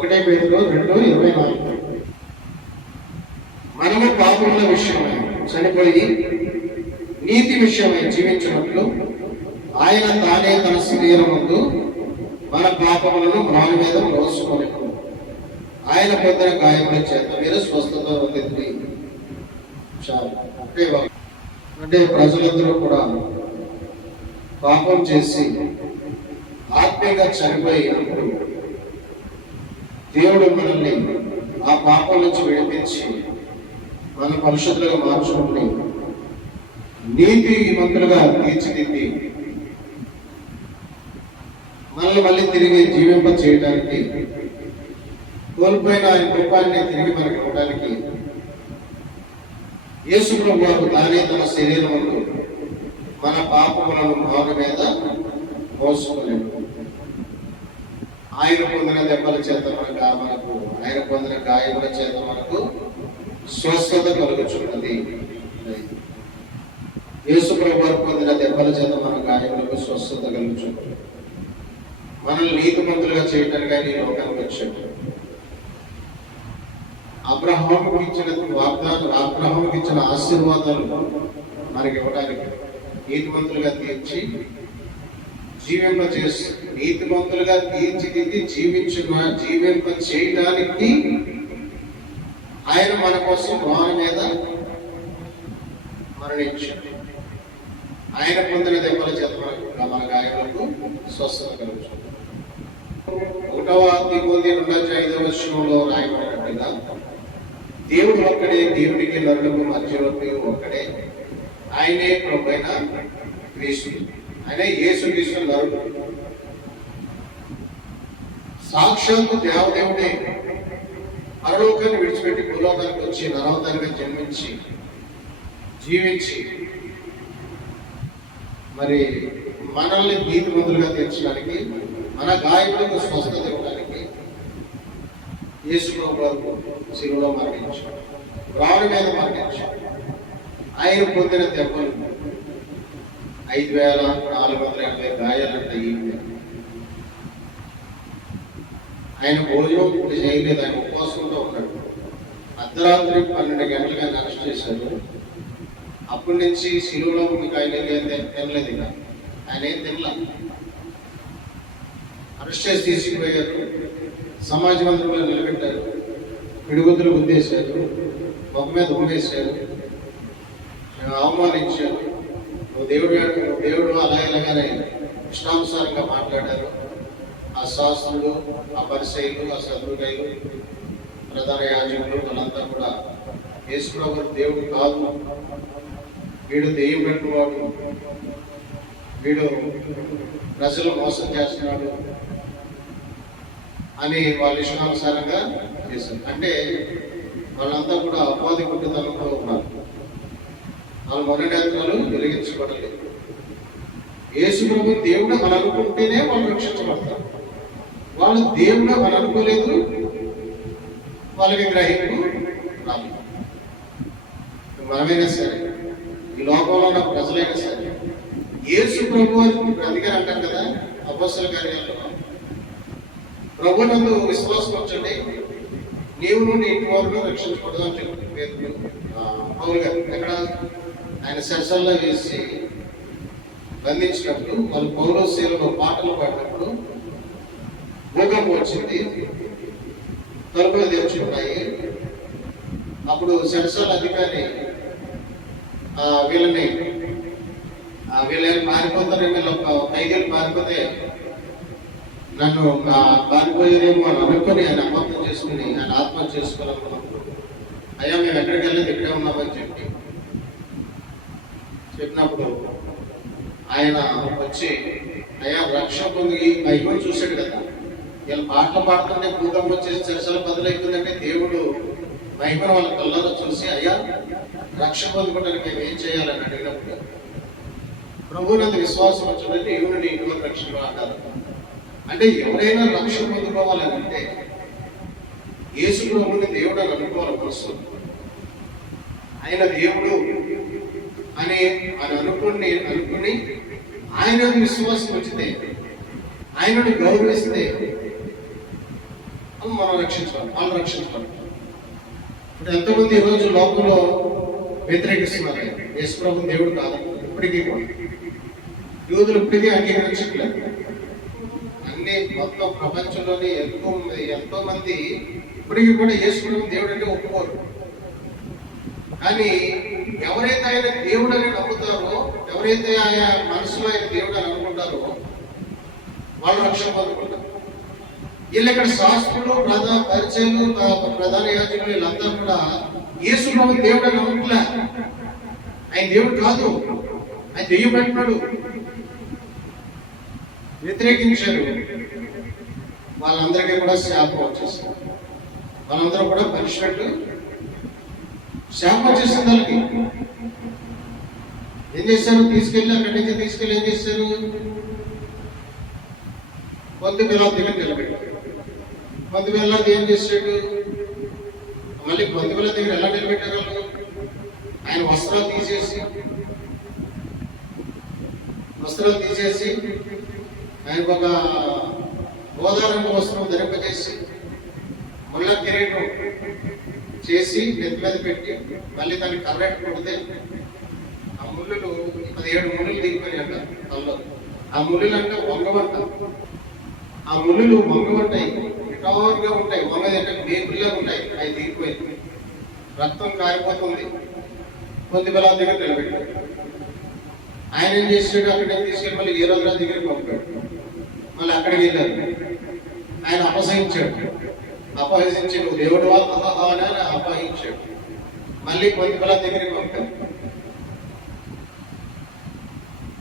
1 పేతురు 2:24. మనము పాపముల విషయమై చనిపోయి నీతి విషయమై జీవించినట్లు ఆయన తానే తన శరీరమందు మన పాపములను మ్రాను మీద మోసుకొనెను. ఆయన పొందిన గాయముల చేత మీరు స్వస్థత పొందింది. చాలు. అంటే ప్రజలందరూ కూడా పాపం చేసి ఆత్మీయంగా చనిపోయినప్పుడు దేవుడు మనల్ని ఆ పాపం నుంచి విడిపించి మన పరిశుద్ధులుగా మార్చుకుని నీతిమంతులుగా తీర్చిదిద్ది మనల్ని మళ్ళీ తిరిగి జీవింప చేయడానికి, కోల్పోయిన ఆయన రూపాన్ని తిరిగి మనకి ఇవ్వడానికి యేసు ప్రభువు వారు తానే తన శరీరమును మన పాపములను మ్రాను మీద మోసుకొనెను. ఆయన పొందిన దెబ్బల చేత మనకు ఆయన పొందిన గాయముల చేత మనకు స్వస్థత కలుగుచున్నది. యేసు ప్రభువు వారు పొందిన దెబ్బల చేత మన గాయములకు స్వస్థత కలుగుచున్నది. మనల్ని నీతిమంతులుగా చేయటానికి ఆయన ఈ లోకానికి వచ్చాడు. అబ్రహాముకి ఇచ్చిన వాగ్దానం, అబ్రహాముకి ఇచ్చిన ఆశీర్వాదాలు మనకి ఇవ్వడానికి, నీతిమంతులుగా తీర్చి జీవింపచేసి నీతిమంతులుగా తీర్చిదిద్ది జీవింప చేయడానికి ఆయన మన కోసం మ్రాను మీద మరణించాడు. ఆయన పొందిన దెబ్బల చేత మన గాయములకు స్వస్థత కలుగుతుంది. 1 తిమోతి 2:5 రాయబడినట్టుగా దేవుడు ఒక్కడే, దేవుడికి నరులకు మధ్యవర్తి ఒక్కడే, ఆయనే ప్రభువైన క్రీస్తు. ఆయనే యేసు క్రీస్తు నరుడు. సాక్షాత్తు దేవదేవుడే పరలోకాన్ని విడిచిపెట్టి భూలోకానికి వచ్చి నరవతానిగా జన్మించి జీవించి మరి మనల్ని నీతిమంతులుగా తీర్చడానికి, మన గాయములకు స్వస్థత ఇవ్వడానికి యేసు ప్రభువు శిలువలో మరణించాడు, మ్రాను మీద మరణించాడు. ఆయన పొందిన దెబ్బలు 5,480 గాయాలంట. ఆయన భోజనం చేయలేదు, ఆయన ఉపవాసంతో ఉన్నాడు. అర్ధరాత్రి 12 గంటలుగా అరెస్ట్ చేశారు. అప్పటి నుంచి శిలువలో మీకు ఆయన తినలేదు. ఇక ఆయన ఏం తినలా. అరెస్ట్ చేసి తీసుకుపోయారు, సమాజ మందిరంలో నిలబెట్టారు, పిడుగుతులు గుద్దేశారు, మొక్క మీద ఉమ్మేశారు, అవమానించారు. దేవుడు అలాగనే ఇష్టానుసారంగా మాట్లాడారు. ఆ శాస్త్రులు, ఆ పరిసయ్యులు, ఆ సద్దుకైలు, ప్రధాన యాజకులు వాళ్ళంతా కూడా యేసు ప్రభువు దేవుడు కాదు, వీడు దెయ్యం పెట్టినవాడు, వీడు ప్రజలు మోసం చేస్తున్నాడు అని వాళ్ళ ఇష్టానుసారంగా చేశారు. అంటే వాళ్ళంతా కూడా అపాధి కుటుంబంలో ఉన్నారు. వాళ్ళ మనోనేత్రాలు వెలిగించబడలేదు. యేసు ప్రభు దేవుడు అని అనుకుంటేనే వాళ్ళు రక్షించబడతారు. వాళ్ళు దేవుడు అని అనుకోలేదు, వాళ్ళకి గ్రహింపు రాలేదు. మనమైనా సరే, ఈ లోకంలో ఉన్న ప్రజలైనా సరే, యేసు ప్రభు అందుకని అంటారు కదా అపోస్తల కార్యాల్లో, ప్రభు నందు విశ్వాసం వచ్చండి, నీవు నీ ఇంటి వారు రక్షించకూడదు అని చెప్పి పౌలు గారు ఎక్కడ ఆయన సెషన్లో వేసి బంధించినప్పుడు, వాళ్ళు పౌరశీలలో పాటలు పాడినప్పుడు భూకంపం వచ్చింది, తలుపులు తెరుచుకున్నాయి. అప్పుడు సెషన్ల అధికారి వీళ్ళని పారిపోతారు, వీళ్ళ ఖైదీలు పారిపోతే నన్ను పారిపోయేదేమో అని అనుకుని ఆయన అబద్ధం చేసుకుని ఆయన ఆత్మహత్య చేసుకోవాలనుకున్నప్పుడు, అయ్యా మేము ఎక్కడికి వెళ్ళలేదు ఇక్కడే ఉన్నామని చెప్పినప్పుడు ఆయన వచ్చి, అయ్యా రక్షకుని మహిమను చూశాడు కదా, వీళ్ళు పాటలు పాడుతుంటే భూకంపం వచ్చేసి చర్చలు బదులైపోయిందంటే దేవుడు మహిమను వాళ్ళ కళ్ళలో చూసి, అయ్యా రక్షణ పొందుకోవడానికి మేము ఏం చేయాలని అడిగినప్పుడు, ప్రభువునందు విశ్వాసం వచ్చినట్టు దేవుడు నీ ఇంటి రక్షణ అంటారు. అంటే ఎవరైనా రక్షణ పొందుకోవాలని అంటే యేసు ప్రభువుని దేవుడు అని అనుకోవాలి. మనసు ఆయన దేవుడు అని అనుకుని ఆయనకు విశ్వాసం వచ్చితే, ఆయనను గౌరవిస్తే మనం రక్షించుకోవాలి, వాళ్ళు రక్షించుకోవాలి. ఇప్పుడు ఎంతోమంది ఈరోజు లోకంలో వ్యతిరేకిస్తున్నారు, యేసు ప్రభువు దేవుడు కాదు. ఇప్పటికీ కూడా యూదులు ఇప్పటికీ అంగీకరించట్లేదు. అన్ని మొత్తం ప్రపంచంలోని ఎంతో మంది ఇప్పటికీ కూడా యేసు ప్రభువు దేవుడు అంటే ఒప్పుకోరు. కానీ ఎవరైతే ఆయన దేవుడు అని నమ్ముతారో, ఎవరైతే ఆయన మనసులో ఆయన దేవుడు అని అనుకుంటారో వాళ్ళు రక్షణ పొందుకుంటారు. వీళ్ళు ఇక్కడ శాస్త్రులు, పరిచయులు, ప్రధాన యాజకులు వీళ్ళంతా కూడా యేసు ప్రభు దేవుడు అని నమ్మట్లే. ఆయన దేవుడు కాదు, ఆయన దెయ్యం పెట్టినాడు, వ్యతిరేకించారు. వాళ్ళందరికీ కూడా శాపం వచ్చేసింది. వాళ్ళందరూ కూడా పనిష్మెంట్ శాపం వచ్చేసింది. వాళ్ళకి ఏం చేశారు? తీసుకెళ్ళి అక్కడి నుంచి తీసుకెళ్ళి ఏం చేశారు? పొద్దు పిల్లల దగ్గర నిలబెట్టారు. పొద్దు పిల్లలు ఏం చేశాడు? మళ్ళీ పొద్దు పిల్లల దగ్గర ఎలా నిలబెట్టారు? ఆయన వస్త్రాలు తీసేసి ఆయనకు ఒక గోదావరి వస్త్రం ధరింపజేసి ముళ్ళ కిరీటం చేసి నెత్తి మీద పెట్టి మళ్ళీ దాన్ని కర్రెట్ కొడితే ఆ ముళ్ళు 17 ముళ్ళు దిగిపోయాక తల్లో. ఆ ముళ్ళు అంటే వంగవంట. ఆ ముళ్ళు వంగవంటాయి, ఎటోరుగా ఉంటాయి, వంగది అంటే మేపుల్లా ఉంటాయి. అవి దిగిపోయింది, రక్తం కారిపోతుంది. కొద్ది పిల్లల దగ్గర నిలబెట్టాడు. ఆయన ఏం చేసాడు? అక్కడికి తీసుకెళ్ళి మళ్ళీ ఏ రోజుల దగ్గరికి పంపాడు. మళ్ళీ అక్కడికి వెళ్ళారు. ఆయన అపహసించి నువ్వు దేవుడు అని అపహరించాడు. మళ్ళీ కొద్ది పిల్లల దగ్గరికి పంపాడు.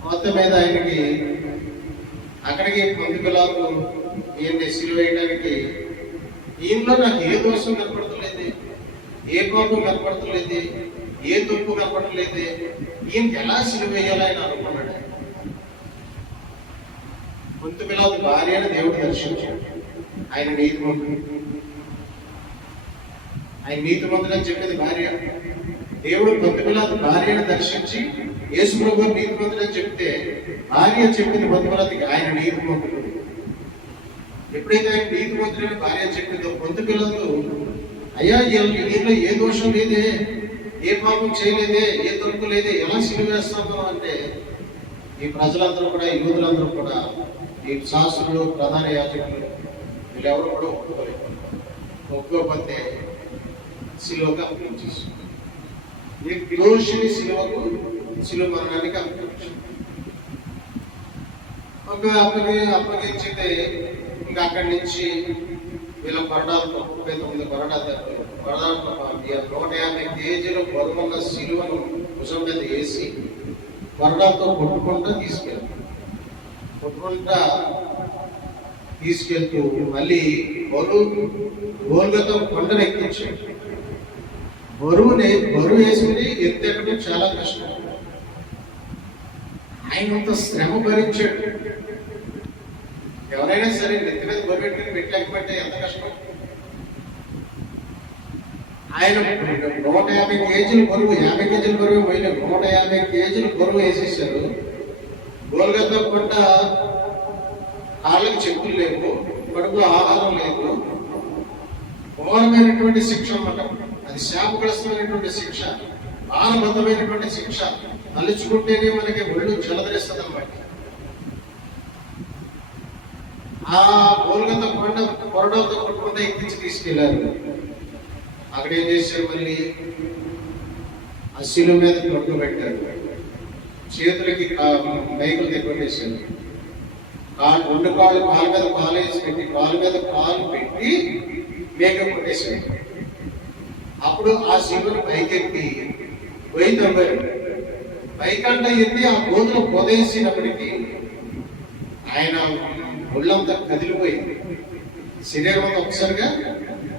మొత్తం మీద ఆయనకి అక్కడికి కొద్ది పిల్లలు ఈయన్ని సిలువ వేయడానికి, ఈయనలో నాకు ఏ దోషం కనపడతలేదు, ఏ కోపం కనపడతలేదు, ఏ తప్పు కనపడలేదు, ఈయనకి ఎలా సిలువ వేయాలని ఆయన అనుకున్నాడు. పొంతు పిల్లల భార్య అని దేవుడు దర్శించాడు. ఆయన నీతిమంతుడు, ఆయన నీతిమంతుడు అని చెప్పేది భార్య. దేవుడు పొంతు పిల్లల భార్యను దర్శించి యేసు ప్రభువు నీతిమంతుడు అని చెప్తే భార్య చెప్పింది పొంతు పిల్లలకి ఆయన నీతిమంతుడు. ఎప్పుడైతే ఆయన నీతిమంతుడని భార్య చెప్పిందో పొంతు పిల్లలు, అయ్యా వీళ్ళలో ఏ దోషం లేదే, ఏ పాపం చేయలేదే, ఏ తప్పు లేదే, ఎలా సిలువ వేస్తాము అంటే ఈ ప్రజలందరూ కూడా, యూదులందరూ కూడా, ఈ శాస్త్రులు, ప్రధాన యాజకులు వీళ్ళెవరు కూడా ఒప్పుకోలేదు. ఒప్పుకోకపోతే సిలువగా అప్పగించేసి ఈ దోషిని సిలువ మరణానికి అప్పగించారు. అప్పగించితే ఇంకా అక్కడి నుంచి వీళ్ళ కొరడాలతో 39 కొరడాలతో 150 కేజీల బరువున్న సిలువను భుజం మీద వేసి కొరడాలతో కొట్టుకుంటూ తీసుకెళ్తూ మళ్ళీ గోల్గొతా కొండను ఎక్కించాడు. బరువు వేసుకుని ఎత్తెక్కడం చాలా కష్టం. ఆయనంత శ్రమ భరించాడు. ఎవరైనా సరే నెత్తి మీద బరువు పెట్టుకుని పెట్టలేకపోతే ఎంత కష్టం. ఆయన 150 కేజీల బరువు, 50 కేజీల బరువు పోయిన 150 కేజీల బరువు వేసేసారు. గోల్గొతా కొండ కాళ్ళకి చెప్పులు లేవు, కడుపులో ఆహారం లేదు. ఘోరమైనటువంటి శిక్ష అన్నమాట. అది శాపగ్రస్తమైనటువంటి శిక్ష, ఆనబద్ధమైనటువంటి శిక్ష. తలుచుకుంటేనే మనకి ఒళ్ళు జలధరిస్తుంది అన్నమాట. ఆ గోల్గొతా కొండ కొరడాలతో కొట్టుకుంటూ ఎక్కించి తీసుకెళ్లారు. అక్కడ ఏం చేశారు? మళ్ళీ ఆ శిలువ మీద కొట్టు పెట్టారు. చేతులకి బైకులు తెగొట్టేశారు. 2 కాళ్ళు కాలు మీద కాలు వేసి పెట్టి, కాలు మీద కాలు పెట్టి మేకం కొట్టేశాడు. అప్పుడు ఆ శివుని పైకెత్తి తవ్వారు. పైకంట ఎత్తి ఆ గోతులు పొదేసినప్పటికీ ఆయన ఒళ్ళంతా కదిలిపోయింది, శరీరం అంతా ఒకసారిగా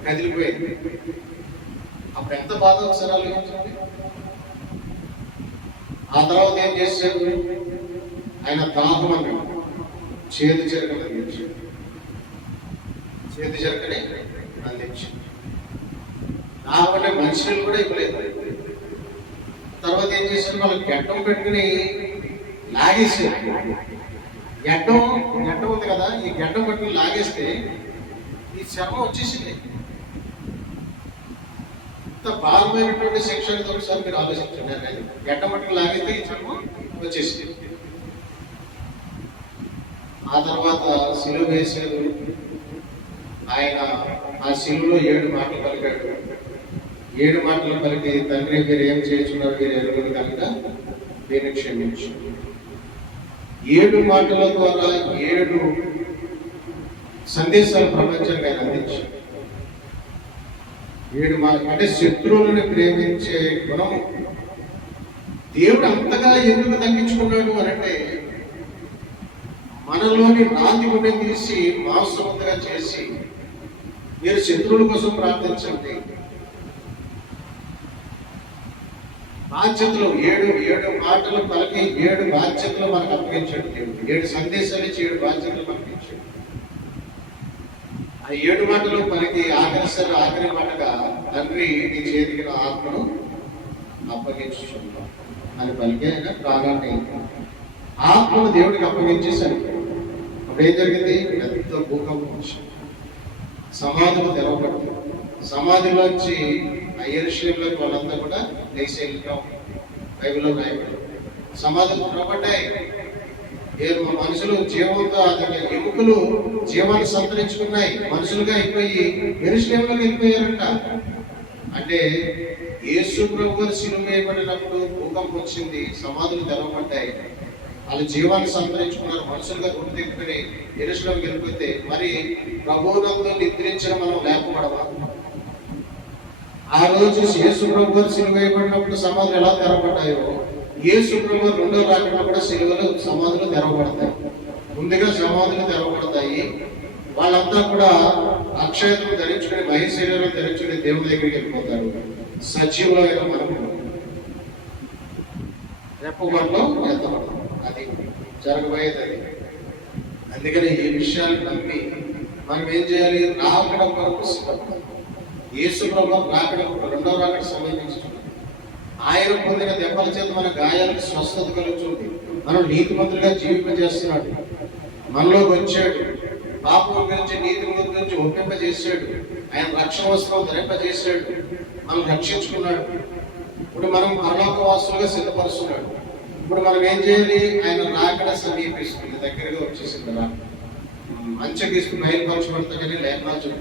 కదిలిపోయింది. అప్పుడు ఎంత బాధ ఒకసారి ఆలోచించండి. ఆ తర్వాత ఏం చేశాడు? ఆయన దాహం అన్నాడు. చేతి చెరకని అందించాడు. దాహం మనుషులు కూడా ఇవ్వలేదు. తర్వాత ఏం చేశారు? వాళ్ళు గడ్డం పెట్టుకుని లాగేసారు. గడ్డం ఉంది కదా, ఈ గడ్డం పెట్టుకుని లాగేస్తే ఈ శ్రమ వచ్చేసింది. ఇంత భారమైనటువంటి శిక్ష అనేది ఒకసారి మీరు ఆలోచించండి. ఎట్టమట్టి లాగైతే ఈ శ్రమ వచ్చేసింది. ఆ తర్వాత సిలువ వేసాడు. ఆయన ఆ సిలువలో 7 మాటలు పలికాడు. 7 మాటలు పలికి, తండ్రి మీరు ఏం చేస్తున్నారు, మీరు ఎరుగురు కనుక దీన్ని క్షమించు. 7 మాటల ద్వారా 7 సందేశాలు ప్రపంచానికి ఆయన అందించాడు. 7 మాటలు అంటే శత్రువులను ప్రేమించే గుణం దేవుడు అంతగా ఎందుకు తగ్గించుకున్నాడు అనంటే, మనలోని రాతి గుండె తీసి మాంసముద్దగా చేసి మీరు శత్రువుల కోసం ప్రార్థించండి. బాధ్యతలు 7 మాటలు పలికి 7 బాధ్యతలు మనకు అప్పగించాడు దేవుడు. 7 సందేశాలు ఇచ్చి 7 బాధ్యతలు మనకి ఇచ్చాడు. ఆ 7 మాటలు పలికి ఆఖరి మాటగా, తండ్రి నీ చేతికి నా ఆత్మను అప్పగించుచున్నాం అని పలికి ఆయన ప్రాణాన్ని ఆత్మను దేవుడికి అప్పగించేశాడు. అప్పుడు ఏం జరిగింది? పెద్ద భూకంపం వచ్చింది. సమాధులు తెరవబడి సమాధిలోంచి యెరూషలేములోకి వాళ్ళంతా కూడా లేచి వెళ్ళటం బైబిల్లో రాయబడి సమాధులు తెరవబడ్డాయి. మనుషులు జీవంతో ఎముకలు జీవాన్ని సంతరించుకున్నాయి. మనుషులుగా అయిపోయి యెరూషలేములోకి వెళ్ళిపోయారంట. అంటే యేసు ప్రభువు సిలువ వేయబడినప్పుడు భూకంపం వచ్చింది, సమాధులు తెరవబడ్డాయి. వాళ్ళు జీవాన్ని సంతరించుకున్నారు. మనుషులుగా గుర్తెట్టుకుని యెరూషలేముకి వెళ్ళిపోతే మరి ప్రభువునందు నిద్రించిన మనం లేకపోవడమా? ఆ రోజు యేసు ప్రభువు సిలువ వేయబడినప్పుడు సమాధులు ఎలా తెరవబడ్డాయో, యేసు ప్రభువు 2వ రాకడలో కూడా సిలువలు సమాధులు తెరవబడతాయి. ముందుగా సమాధులు తెరవబడతాయి. వాళ్ళంతా కూడా అక్షయతను ధరించుకుని మహిశరీరం ధరించుకుని దేవుని దగ్గరికి వెళ్ళిపోతారు. సజీవులైన మనము రెప్పగొట్లో ఎత్తబడతాం. అది జరగబోయేది. అది అందుకని ఈ విషయాలు నమ్మి మనం ఏం చేయాలి? రాకడం వరకు సిద్ధపడాలి. యేసు ప్రభువు రాకడం 2వ రాకడ సమీపించుకుంది. ఆయన పొందిన దెబ్బల చేత మన గాయాలకు స్వస్థత కలుగుతుంది. మనం నీతిమంతులుగా జీవింపజేస్తున్నాడు. మనలోకి వచ్చాడు. పాపం గురించి నీతి గురించి ఒప్పింపజేశాడు. ఆయన రక్షణ వస్త్రం ధరింపజేశాడు. మనం రక్షించుకున్నాడు. ఇప్పుడు మనం పరలోకవాసులుగా సిద్ధపరుస్తున్నాడు. ఇప్పుడు మనం ఏం చేయాలి? ఆయన రాకడ సమీపిస్తుంది, దగ్గరగా వచ్చేసింది. రా అంచెగిస్తూ బయలుపరచబడతాయని లేఖనాలు.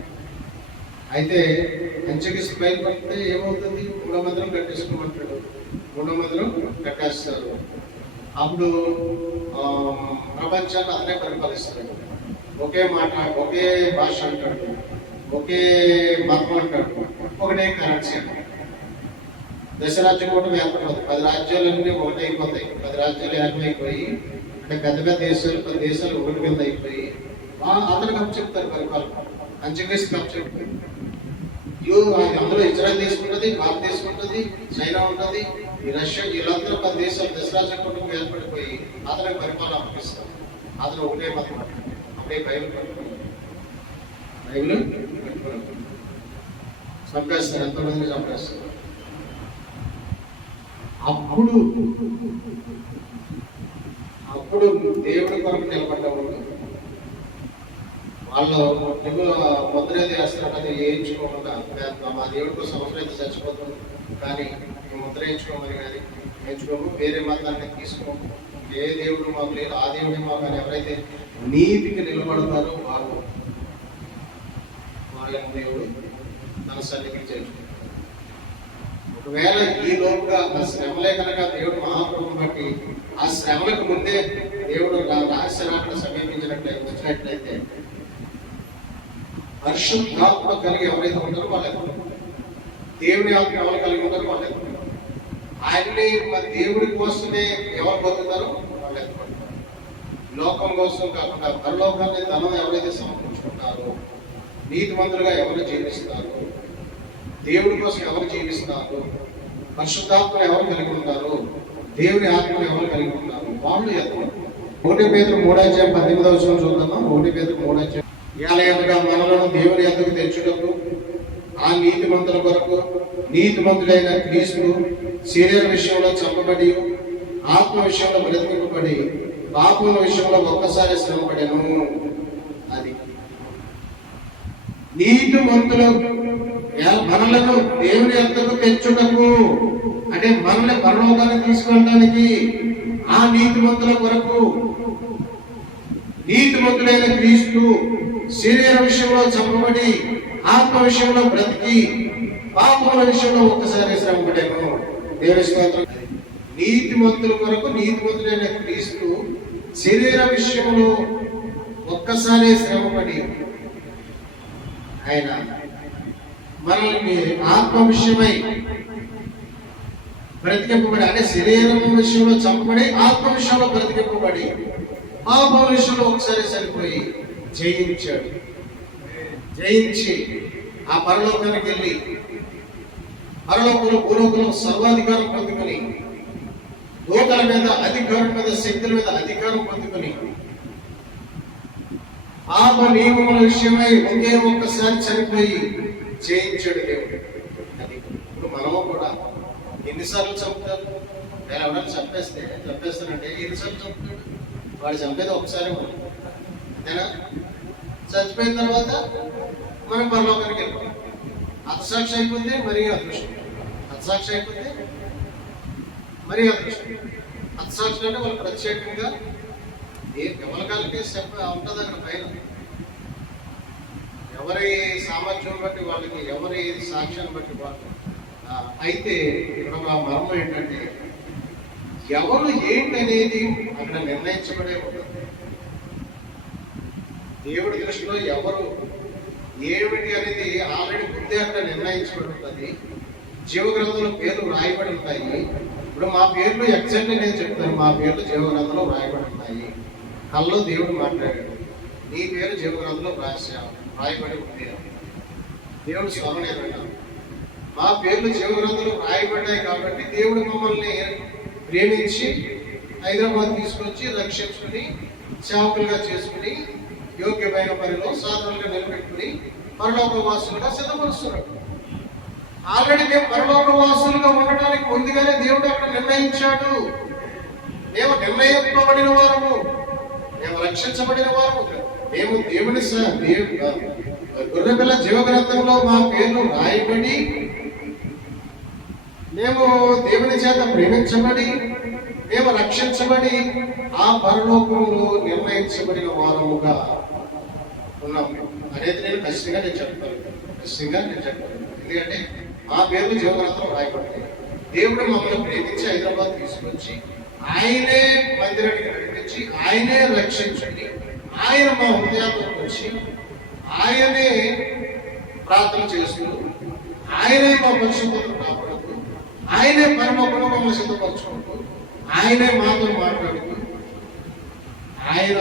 అయితే అంచెగిస్తూ బయలుపడితే ఏమవుతుంది? 3 మందిరం కట్టేసుకోమంటాడు. 3 మందిరం కట్టేస్తారు. అప్పుడు ప్రపంచాన్ని అతనే పరిపాలిస్తాడు. ఒకే మాట, ఒకే భాష అంటాడు, ఒకే మతం అంటాడు, ఒకటే కరెన్సీ అంటాడు. దశరాజ్య కూటమి ఏర్పడదు. 10 రాజ్యాలన్నీ ఒకటి అయిపోతాయి. 10 రాజ్యాలు ఏర్పడిపోయి అంటే పెద్ద పెద్ద దేశాలు 10 దేశాలు ఒకటి కింద అయిపోయి అతను కప్పు చెప్తారు పరిపాలన. అంచెకేసి కప్పు చెప్తారు. అందులో ఇజ్రాయల్ తీసుకుంటుంది, భారతదేశం ఉంటుంది, చైనా ఉంటుంది, ఈ రష్యా, వీళ్ళందరూ 10 దేశాలు దశరాజ్య కుటుంబం ఏర్పడిపోయి అతనికి పరిపాలన అనిపిస్తారు. అతను ఒకటే మతం, ఒకటే బైబిల్ చంపేస్తారు. ఎంతమందిని చంపేస్తారు. అప్పుడు దేవుడి కొరకు నిలబడ్డవాళ్ళు వాళ్ళు ముద్రేది వేస్తారు. అది వేయించుకోకుండా మా దేవుడి కోసం అవసరం అయితే చచ్చిపోతాం, కానీ ముద్ర వేయించుకోమని కానీ వేయించుకోము. వేరే మతాన్ని తీసుకోము. ఏ దేవుడు మాకు లేదు, ఆ దేవుడి మాకు అని ఎవరైతే నీతికి నిలబడతారో వాళ్ళని దేవుడు తన సన్నిధికి చేర్చుకుంటారు. ఒకవేళ ఈ లోపుగా ఆ శ్రమలే కనుక దేవుడు మహాప్రభుని బట్టి ఆ శ్రమలకు ముందే దేవుడు రహస్య రాకడ సమీపించినట్లయితే వచ్చినట్లయితే పరిశుద్ధాత్మ కలిగి ఎవరైతే ఉంటారో వాళ్ళు ఎదురు, దేవుని ఆత్మ ఎవరు కలిగి ఉంటారో వాళ్ళు ఎదురు, ఆయన్ని దేవుడి కోసమే ఎవరు బతుకుతారో వాళ్ళు ఎదురు. లోకం కోసం కాకుండా పరలోకాన్ని ధనం ఎవరైతే సమకూర్చుకుంటారో, నీతిమంతులుగా ఎవరు జీవిస్తారో, దేవుడి కోసం ఎవరు జీవిస్తారు, పరిశుద్ధాత్మను ఎవరు కలిగి ఉంటారు, దేవుని ఆత్మను ఎవరు కలిగి ఉంటారు, వాళ్ళు ఎదురు. 1 పేతురు 3:18 చూద్దామా. 1 పేతురు 3:18 ఏలయనగా మనలను దేవుని ఎద్దకు తెచ్చుటకు ఆ నీతిమంతుల కొరకు నీతిమంతుడైన క్రీస్తు శరీర విషయంలో చంపబడి ఆత్మ విషయంలో బ్రతికింపబడి పాపముల విషయంలో ఒక్కసారి శ్రమపడెను. అది నీతిమంతులు మనలను దేవుని యొద్దకు తెచ్చుటకు, అంటే మనల్ని పరలోకాన్ని తీసుకెళ్ళడానికి ఆ నీతిమంతుల కొరకు నీతిమంతులైన క్రీస్తు శరీర విషయంలో చంపబడి ఆత్మ విషయంలో బ్రతికి పాపముల విషయంలో ఒక్కసారి శ్రమపడాను. దేవుని స్తోత్రం. నీతిమంతుల కొరకు నీతిమంతులైన క్రీస్తు శరీర విషయంలో ఒక్కసారి శ్రమపడి ఆయన మనల్ని ఆత్మ విషయమై బ్రతికింపబడి, అంటే శరీరం విషయంలో చంపబడి ఆత్మ విషయంలో బ్రతికింపబడి పాప విషయంలో ఒకసారి సరిపోయి జయించాడు. జయించి ఆ పరలోకానికి వెళ్ళి పరలోకంలో భూలోకంలో సర్వాధికారం పొందుకొని దూతల మీద అధికారం మీద శక్తుల మీద అధికారం పొందుకొని పాప నియమముల విషయమై ఒకే ఒక్కసారి చనిపోయి జయించాడు దేవుడు. అది ఇప్పుడు మనము కూడా ఎన్నిసార్లు చంపుతారు? నేను ఎవరైనా చంపేస్తానంటే ఎన్నిసార్లు చంపుతాడు? వాడు చంపేది ఒకసారి మనం అంతేనా? చచ్చిపోయిన తర్వాత మనం పరలోకానికి వెళ్ళిపోతాం. హతసాక్షి అయిపోతే మరీ అదృష్టం, హతసాక్షి అయిపోతే మరీ అదృష్టం. హతసాక్షి అంటే వాళ్ళు ప్రత్యేకంగా ఎవరికాలకి స్టెప్ ఉంటుంది అక్కడ పైన. ఎవరి సామర్థ్యం బట్టి వాళ్ళకి, ఎవరి సాక్ష్యాన్ని బట్టి వాళ్ళు. అయితే ఇక్కడ మా మర్మం ఏంటంటే ఎవరు ఏంటనేది అక్కడ నిర్ణయించబడే ఉంటుంది. దేవుడి దృష్టిలో ఎవరు ఏమిటి అనేది ఆల్రెడీ ముందే అక్కడ నిర్ణయించబడి ఉంటుంది. జీవగ్రంథంలో పేర్లు రాయబడి ఉంటాయి. ఇప్పుడు మా పేర్లు ఎగ్జాక్ట్లీ నేను చెప్తాను. మా పేర్లు జీవగ్రంథంలో రాయబడి ఉన్నాయి. కల్లో దేవుడు మాట్లాడాడు, నీ పేరు జీవగ్రంథంలో రాయబడి ఉంది. దేవుడు స్వరం విన్నాను. మా పేర్లు జీవగ్రంథంలో రాయబడ్డాయి కాబట్టి దేవుడు మమ్మల్ని ప్రేమించి హైదరాబాద్ తీసుకొచ్చి రక్షించుకుని సేవకులుగా చేసుకుని యోగ్యమైన పనిలో సాధనలుగా నిలబెట్టుకుని పరలోక వాసులుగా సిద్ధపరుస్తున్నాడు. ఆల్రెడీ మేము పరలోక వాసులుగా ఉండటానికి ముందుగానే దేవుడు అక్కడ నిర్ణయించాడు. మేము నిర్ణయింపబడిన వారము, మేము రక్షించబడిన వారము, మేము దేవుని గొర్రెపిల్ల జీవగ్రంథంలో మా పేర్లు రాయబడి మేము దేవుని చేత ప్రేమించబడి మేము రక్షించబడి ఆ పరలోకంలో నిర్ణయించబడిన వారముగా ఉన్నాం అనేది నేను ఖచ్చితంగా చెప్తాను. ఎందుకంటే ఆ పేర్లు జీవగ్రంథంలో రాయబడతాయి. దేవుడు మమ్మల్ని ప్రేమించి హైదరాబాద్ తీసుకొచ్చి ఆయనే మందిరానికి నడిపించి ఆయనే రక్షించండి, ఆయన మా హృదయాలకు వచ్చి ఆయనే ప్రార్థన చేస్తూ ఆయనే మా పరిశుద్ధతను కాపాడుతూ ఆయనే పరలోకంలో మమ్మల్ని సిద్ధపరచుకుంటూ ఆయనే మాతో మాట్లాడుతూ ఆయన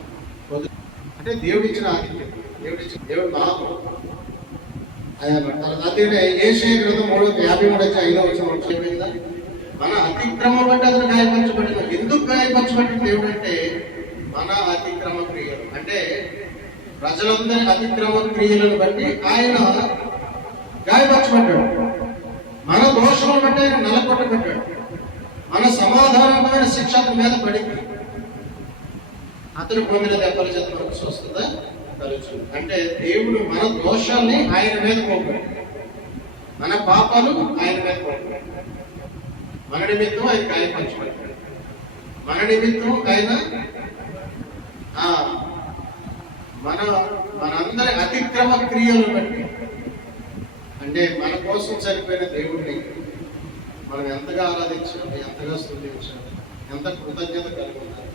అంటే దేవుడిచ్చిన ఆతిథ్యం, దేవుడు మాకు అదే యేషయ గ్రంథం 3:53-5 మన అతిక్రమం బట్టి అతను గాయపరచబడిన. ఎందుకు గాయపరచబడిన దేవుడు అంటే మన అతిక్రమ క్రియలు, అంటే ప్రజలందరి అతిక్రమ క్రియలను బట్టి ఆయన గాయపరచబడ్డాడు. మన దోషములను బట్టి ఆయన నెలకొట్టబడ్డాడు. మన సమాధానమైన శిక్ష అతని మీద పడింది. అతను పొందిన దెబ్బల చేత మనకు స్వస్థత కలుగుతుంది. అంటే దేవుడు మన దోషాల్ని ఆయన మీద మోపాడు, మన పాపాలు ఆయన మీద మోపాడు. మన నిమిత్తం ఆయన గాయపరచబడ్డాడు. మన నిమిత్తం ఆయన మనందరి అతిక్రమ క్రియలను బట్టి, అంటే మన కోసం చనిపోయిన దేవుడిని మనం ఎంతగా ఆరాధించాలి, ఎంతగా స్తుతించాలి, ఎంత కృతజ్ఞత కలిగి ఉండాలి.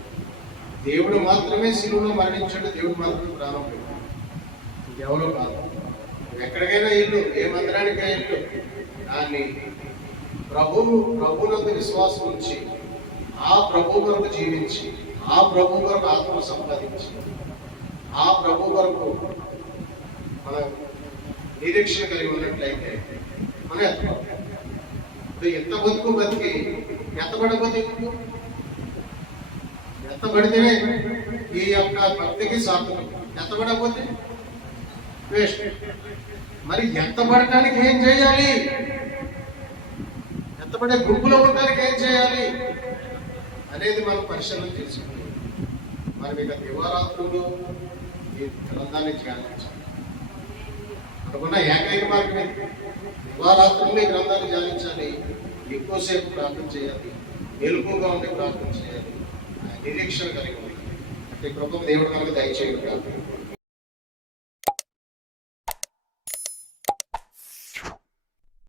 దేవుడు మాత్రమే శిలువలో మరణించాడు, దేవుడు మాత్రమే ప్రాణం పెట్టాడు, ఎవరో కాదు. ఎక్కడికైనా ఇల్లు, ఏ మందిరానికైనా ఇల్లు, కానీ ప్రభువునందు విశ్వాసం ఉంచి ఆ ప్రభు కొరకు జీవించి ఆ ప్రభు కొరకు ఆత్మను సంపాదించి ఆ ప్రభు కొరకు మన నిరీక్షణ కలిగి ఉన్నట్లయితే మనం ఇప్పుడు ఎంత బతుకు బతికి ఎత్తబడబోతే ఎత్తబడితేనే ఈ యొక్క భక్తికి సార్థకం. ఎత్తబడకపోతే వేస్ట్. మరి ఎత్తబడటానికి ఏం చేయాలి? ఎత్తబడే గుంపులో ఉండడానికి ఏం చేయాలి అనేది మనం పరిశీలన చేసుకుంటాం. మరి ఇక దివారాత్రులు ఈ గ్రంథాన్ని ధ్యానించాలి. మనకున్న ఏకైక మార్గం ఏంటి? దివారాత్రులు ఈ గ్రంథాన్ని ధ్యానించాలి, ఎక్కువసేపు ప్రార్థన చేయాలి, మెలకుగా ఉండి ప్రార్థన చేయాలి, నిరీక్షణ కలిగి ఉండాలి. అంటే కృపకు దేవుడు మనకు దయచేయడు.